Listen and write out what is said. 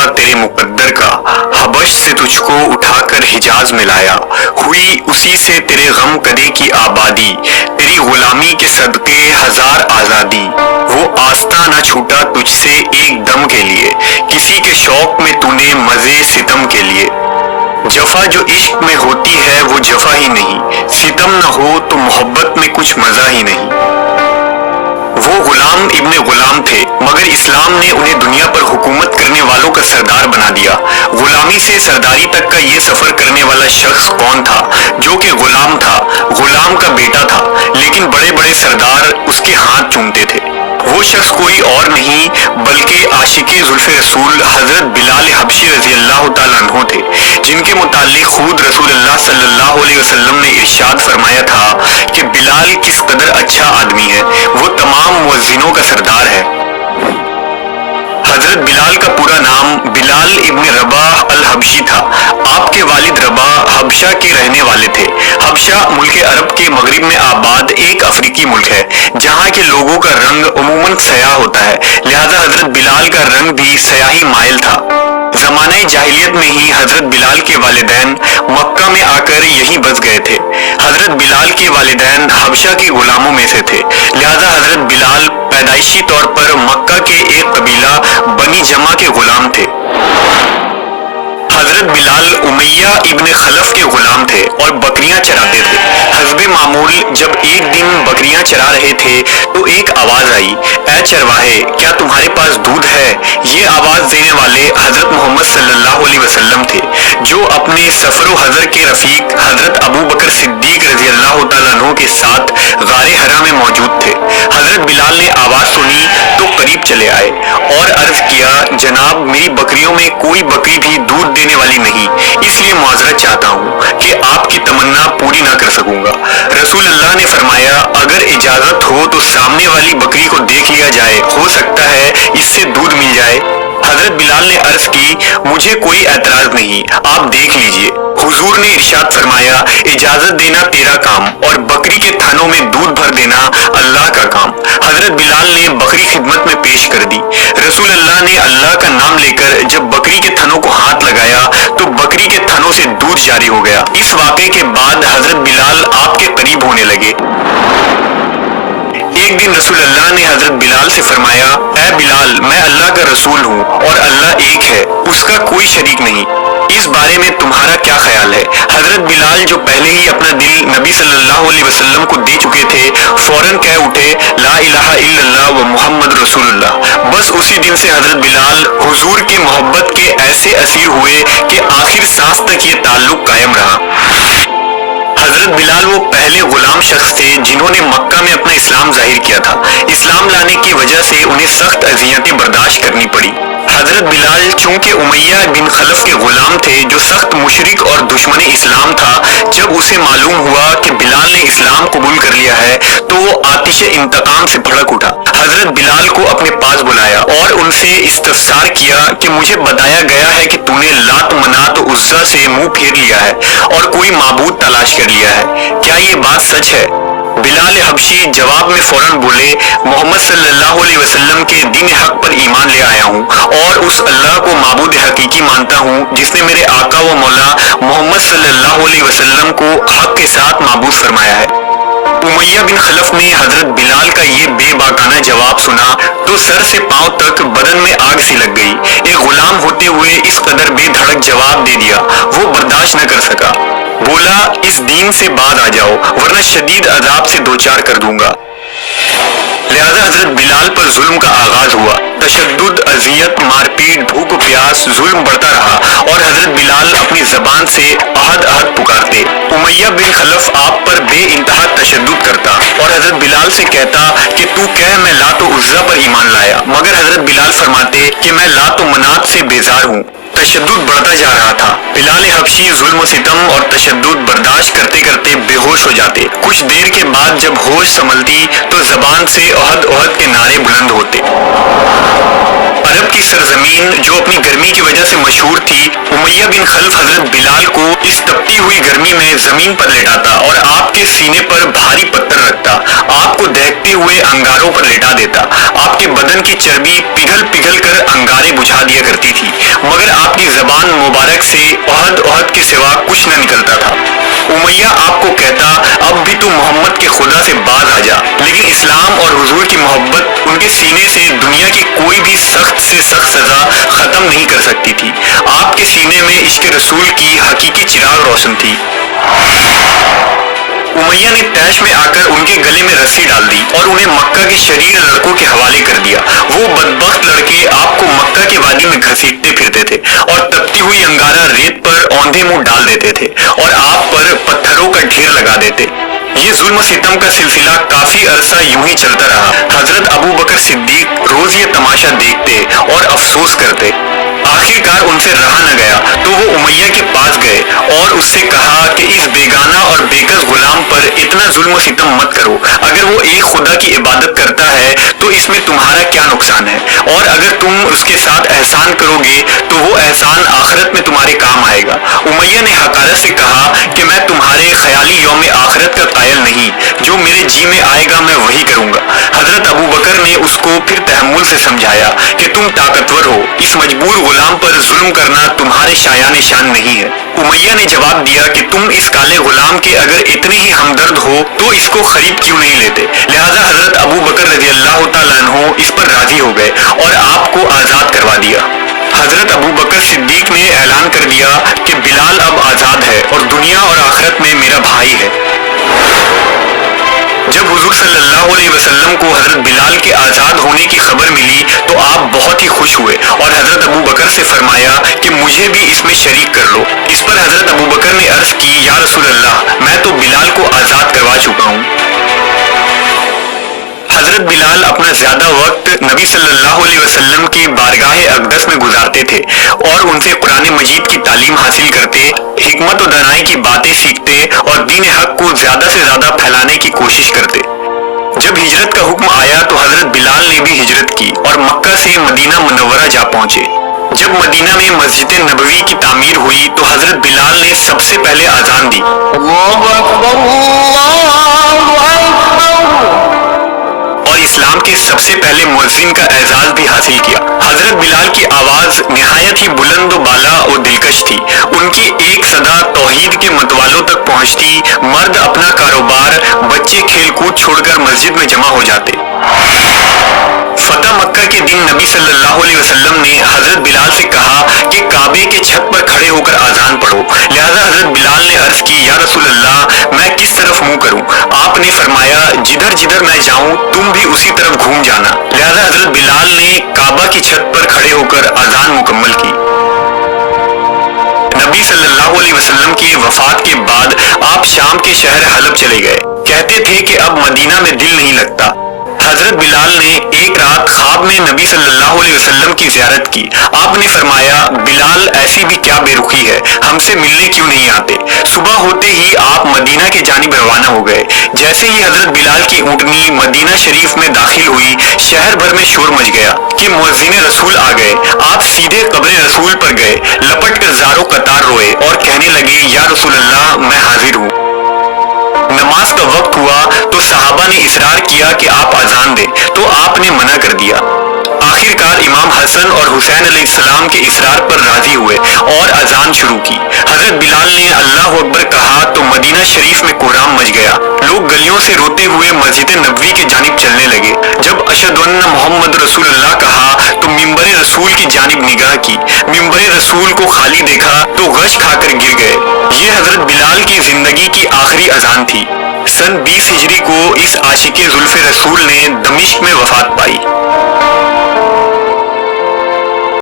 फैसला तेरे मुकद्दर का, हबश से तुझको उठाकर हिजाज में लाया, हुई उसी से तेरे गम कदे की आबादी, तेरी गुलामी के सदके हजार आजादी। वो आस्था न छूटा तुझसे एक दम के लिए, किसी के शौक में तूने मजे सितम के लिए। जफा जो इश्क में होती है वो जफा ही नहीं, सितम न हो तो मोहब्बत में कुछ मजा ही नहीं। वो गुलाम इब्ने गुलाम थे, मगर इस्लाम ने उन्हें दुनिया पर हुकूमत करने वालों का सरदार बना दिया। गुलामी से सरदारी तक का ये सफर करने वाला शख्स कौन था? जो कि गुलाम था, गुलाम का बेटा था, लेकिन बड़े बड़े सरदार उसके हाथ चूमते थे। वो शख्स कोई और नहीं बल्कि आशिके जुल्फ़े रसूल हजरत बिलाल हबशी रजी अल्लाह ताला अन्हु थे, जिनके मुतालिक खुद रसूलुल्लाह सल्लल्लाहु अलैहि वसल्लम ने इरशाद फरमाया था कि बिलाल किस कदर अच्छा आदमी है, वो तमाम मुअज्जिनों का सरदार है। हजरत बिलाल का पूरा नाम बिलाल इब्न रबाह अल हबशी था। आपके वालिद रबाह हबशा के रहने वाले थे। हबशा मुल्क अरब के मगरिब में आबाद एक अफ्रीकी मुल्क है, जहाँ के लोगों का रंग उमूमन सयाह होता है, लिहाजा हजरत बिलाल का रंग भी सयाही माइल था। ज़माने जाहिलियत में ही हजरत बिलाल के वालिदैन मक्का में आकर यहीं बस गए थे। हजरत बिलाल के वालिदैन हबशा के गुलामों में से थे, लिहाजा हजरत बिलाल पैदाइशी तौर पर मक्का के एक कबीला बनी जमा के गुलाम थे। हजरत बिलाल उमैया इब्न खलफ के गुलाम थे और बकरियां चराते थे। हस्बे मामूल जब एक दिन बकरियां चरा रहे थे तो एक आवाज आई, ऐ चरवाहे, क्या तुम्हारे पास दूध है? ये आवाज देने वाले हजरत मोहम्मद सल्लल्लाहु अलैहि वसल्लम थे, जो अपने सफरो हजर के रफीक हजरत अबू बकर सिद्दीक रजी अल्लाह तआला अन्हु के साथ गारे हरा में मौजूद थे। हजरत बिलाल ने आवाज सुनी तो करीब चले आए और अर्ज किया, जनाब, मेरी बकरियों में कोई बकरी भी दूध देने वाली नहीं, इसलिए मुआजरत चाहता हूँ कि आपकी तमन्ना पूरी ना कर सकूंगा। रसूल अल्लाह ने फरमाया, अगर इजाजत हो तो सामने वाली बकरी को देख लिया जाए, हो सकता है इससे दूध मिल जाए। हजरत बिलाल ने अर्ज की, मुझे कोई एतराज नहीं, आप देख लीजिए। हुजूर ने इरशाद फरमाया, इजाजत देना तेरा काम और बकरी के थनों में दूध भर देना अल्लाह का काम। हजरत बिलाल ने बकरी खिदमत में पेश कर दी। रसूल अल्लाह ने अल्लाह का नाम लेकर जब बकरी के थनों को हाथ लगाया तो बकरी के थनों से दूध जारी हो गया। इस वाक़े के बाद हजरत बिलाल आपके करीब होने लगे। एक दिन रसूल अल्लाह ने हजरत बिलाल से फरमाया, ऐ बिलाल, मैं अल्लाह का रसूल हूँ और अल्लाह एक है, उसका कोई शरीक नहीं, इस बारे में तुम्हारा क्या ख्याल है? हजरत बिलाल जो पहले ही अपना दिल नबी सल्लल्लाहु अलैहि वसल्लम को दे चुके थे, फौरन कह उठे, ला इलाहा इल्लल्लाह व मुहम्मद रसूलुल्लाह। बस उसी दिन से हजरत बिलाल हुजूर की मोहब्बत के ऐसे असीर हुए कि आखिर सांस तक ये ताल्लुक कायम रहा। हजरत बिलाल वो पहले गुलाम शख्स थे जिन्होंने मक्का में अपना इस्लाम जाहिर किया था। इस्लाम लाने की वजह से उन्हें सख्त अज़ियतें बर्दाश्त करनी पड़ी। हजरत बिलाल चूंकि उमैया बिन खलफ के गुलाम थे, जो सख्त मुशरिक और दुश्मन इस्लाम था, जब उसे मालूम हुआ कि बिलाल ने इस्लाम कबूल कर लिया है तो वो आतिश इंतकाम से भड़क उठा। हजरत बिलाल को अपने पास बुलाया और उनसे इस्तफसार किया कि मुझे बताया गया है कि तूने लात मनात उज़्ज़ा से मुंह फेर लिया है और कोई माबूद तलाश कर लिया है, क्या ये बात सच है? बिलाल हबशी जवाब में फौरन बोले, मोहम्मद सल्लल्लाहु अलैहि वसल्लम के दीन हक पर ईमान ले आया हूँ और उस अल्लाह को माबूद हकीकी मानता हूँ जिसने मेरे आका व मौला मोहम्मद सल्लल्लाहु अलैहि वसल्लम को हक के साथ माबूद फरमाया है। उमैया बिन खलफ ने हजरत बिलाल का ये बेबाकाना जवाब सुना तो सर से पांव तक बदन में आग सी लग गई। एक गुलाम होते हुए इस कदर बेधड़क जवाब दे दिया, वो बर्दाश्त न कर सका। बोला, इस दीन से बाज आ जाओ वरना शदीद अजाब से दो चार कर दूंगा। लिहाजा हजरत बिलाल पर जुल्म का आगाज हुआ। तशद्दुद, अजियत, मारपीट, भूख प्यास, जुल्म बढ़ता रहा और हजरत बिलाल अपनी जबान से अहद अहद पुकारते। उमैया बिन खलफ आप पर बे इंतहा तशद्दुद करता और हजरत बिलाल से कहता कि तू कह मैं लात उज़्ज़ा पर ईमान लाया, मगर हजरत बिलाल फरमाते कि मैं लात मनात से बेजार हूँ। तशद्दुद बढ़ता जा रहा था। बिलाल हबशी जुल्म सितम और तशद्दुद बर्दाश्त करते करते बेहोश हो जाते। कुछ देर के बाद जब होश संभलती तो जबान से अहद अहद के नारे बुलंद होते। अरब की सरजमीन जो अपनी गर्मी की वजह से मशहूर थी, उमैया बिन खल्फ हजरत बिलाल को इस तपती हुई गर्मी में जमीन पर लेटाता और आपके सीने पर भारी पत्थर रखता, आपको दहकते हुए अंगारों पर लेटा देता। आपके बदन की चर्बी पिघल पिघल कर अंगारे बुझा दिया करती थी। मगर आपकी जबान मुबारक से अहद के सिवा कुछ न निकलता था। उमैया आपको कहता, अब भी तू मोहम्मद के खुदा से बाज आ जा, लेकिन इस्लाम और हुजूर की मोहब्बत उनके सीने से दुनिया की कोई भी सख्त से सख्त सजा खत्म नहीं कर सकती थी। आपके सीने में इश्क रसूल की हकीकी चिराग रोशन थी। उमैया ने तैश में आकर उनके गले में रस्सी डाल दी और उन्हें मक्का के शरीर लड़कों के हवाले कर दिया। वो बदबख्त लड़के आपको मक्का के वादी में घसीटते फिरते थे और तपती हुई अंगारा रेत पर औंधे मुंह डाल देते थे और आप पर पत्थरों का ढेर लगा देते। ये जुल्म सितम का सिलसिला काफी अरसा यूं ही चलता रहा। हजरत अबू बकर सिद्दीक रोज ये तमाशा देखते और अफसोस करते। आखिरकार उनसे रहा न गया तो वो उमैया के पास गए और उससे कहा कि इस बेगाना और बेकस गुलाम पर इतना जुल्म सितम मत करो। अगर वो एक खुदा की इबादत करता है तो इसमें तुम्हारा क्या नुकसान है, और अगर तुम उसके साथ एहसान करोगे तो वो एहसान आखिरत में तुम्हारे काम आएगा। उमैया ने हकारत से कहा कि मैं तुम्हारे ख्याली यौम आखिरत का कायल नहीं, जो मेरे जी में आएगा मैं वही करूंगा। हजरत अबू बकर ने उसको फिर तहम्मुल से समझाया कि तुम ताकतवर हो, इस मजबूर गुलाम पर जुल्म करना तुम्हारे शायान शान नहीं है। उमैया ने जवाब दिया कि तुम इस काले गुलाम के अगर इतने ही हमदर्द हो तो इसको खरीद क्यों नहीं लेते। लिहाजा हजरत अबू बकर रज़ियल्लाहु ताला अन्हु इस पर राजी हो गए और आपको आजाद करवा दिया। हजरत अबू बकर सिद्दीक ने ऐलान कर दिया कि बिलाल अब आजाद है और दुनिया और आखिरत में मेरा भाई है। जब हुजूर सल्लल्लाहु अलैहि वसल्लम को हजरत बिलाल के आजाद होने की खबर मिली तो आप बहुत ही खुश हुए और हजरत अबू बकर से फरमाया कि मुझे भी इसमें शरीक कर लो। इस पर हजरत अबू बकर ने अर्ज की, या रसूल अल्लाह, मैं तो बिलाल को आजाद करवा चुका हूँ। हजरत बिलाल अपना ज्यादा वक्त नबी सल्लल्लाहु अलैहि वसल्लम की बारगाह अक़दस में गुजारते थे और उनसे कुरान मजीद की तालीम हासिल करते, हिकमत और दानाई की बातें सीखते और दीन हक को ज्यादा से ज्यादा फैलाने की कोशिश करते। जब हिजरत का हुक्म आया तो हजरत बिलाल ने भी हिजरत की और मक्का से मदीना मुनव्वरा जा पहुंचे। जब मदीना में मस्जिद नबवी की तामीर हुई तो हजरत बिलाल ने सबसे पहले अजान दी। और इस्लाम के सबसे पहले मुअज्जिन का एजाज भी हासिल किया। हजरत बिलाल की आवाज निहायत ही बुलंद बाला और दिलकश थी। उनकी एक सदा तौहीद के मतवालों तक पहुंचती। मर्द अपना कारोबार, बच्चे खेल कूद छोड़कर मस्जिद में जमा हो जाते। फतह मक्का के दिन नबी सल्लल्लाहु अलैहि वसल्लम ने हजरत बिलाल से कहा कि काबे के छत पर खड़े होकर आजान पढ़ो। लिहाजा हजरत बिलाल ने अर्ज की, या रसूल अल्लाह, मैं किस तरफ मुंह करूं? आपने फरमाया, जिधर जिधर मैं जाऊं तुम भी उसी तरफ घूम जाना। लिहाजा हजरत बिलाल ने काबा की छत पर खड़े होकर आजान मुकम्मल की। नबी सल्लल्लाहु अलैहि वसल्लम की वफात के बाद आप शाम के शहर हलब चले गए। कहते थे कि अब मदीना में दिल नहीं लगता। हजरत बिलाल ने एक रात ख्वाब में नबी सल्लल्लाहु अलैहि वसल्लम की ज़ियारत की। आपने फरमाया, बिलाल ऐसी भी क्या बेरुखी है, हमसे मिलने क्यों नहीं आते? सुबह होते ही आप मदीना के जानिब रवाना हो गए। जैसे ही हजरत बिलाल की ऊँटनी मदीना शरीफ में दाखिल हुई, शहर भर में शोर मच गया कि मुअज्जिन रसूल आ गए। आप सीधे कब्र रसूल पर गए, लपट कर ज़ारो कतार रोए और कहने लगे, या रसूल अल्लाह, मैं हाजिर हूँ। नमाज का वक्त हुआ तो सहाबा ने इसरार किया कि आप अजान दें, तो आपने मना कर दिया। आखिरकार इमाम हसन और हुसैन अलैहिस्सलाम के इसरार पर राजी हुए और अजान शुरू की। हजरत बिलाल ने अल्लाह अकबर कहा तो मदीना शरीफ में कोहराम मच गया। लोग गलियों से रोते हुए मस्जिद नबवी के जानिब चलने लगे। जब अशहदु अन्ना मोहम्मद रसूलुल्लाह कहा तो मिंबर रसूल की जानिब निगाह की। मिंबर रसूल को खाली देखा तो गश खाकर गिर गए। ये हजरत बिलाल की जिंदगी की आखिरी अजान थी। सन 20 हिजरी को इस आशिके जुल्फे रसूल ने दमिश्क में वफात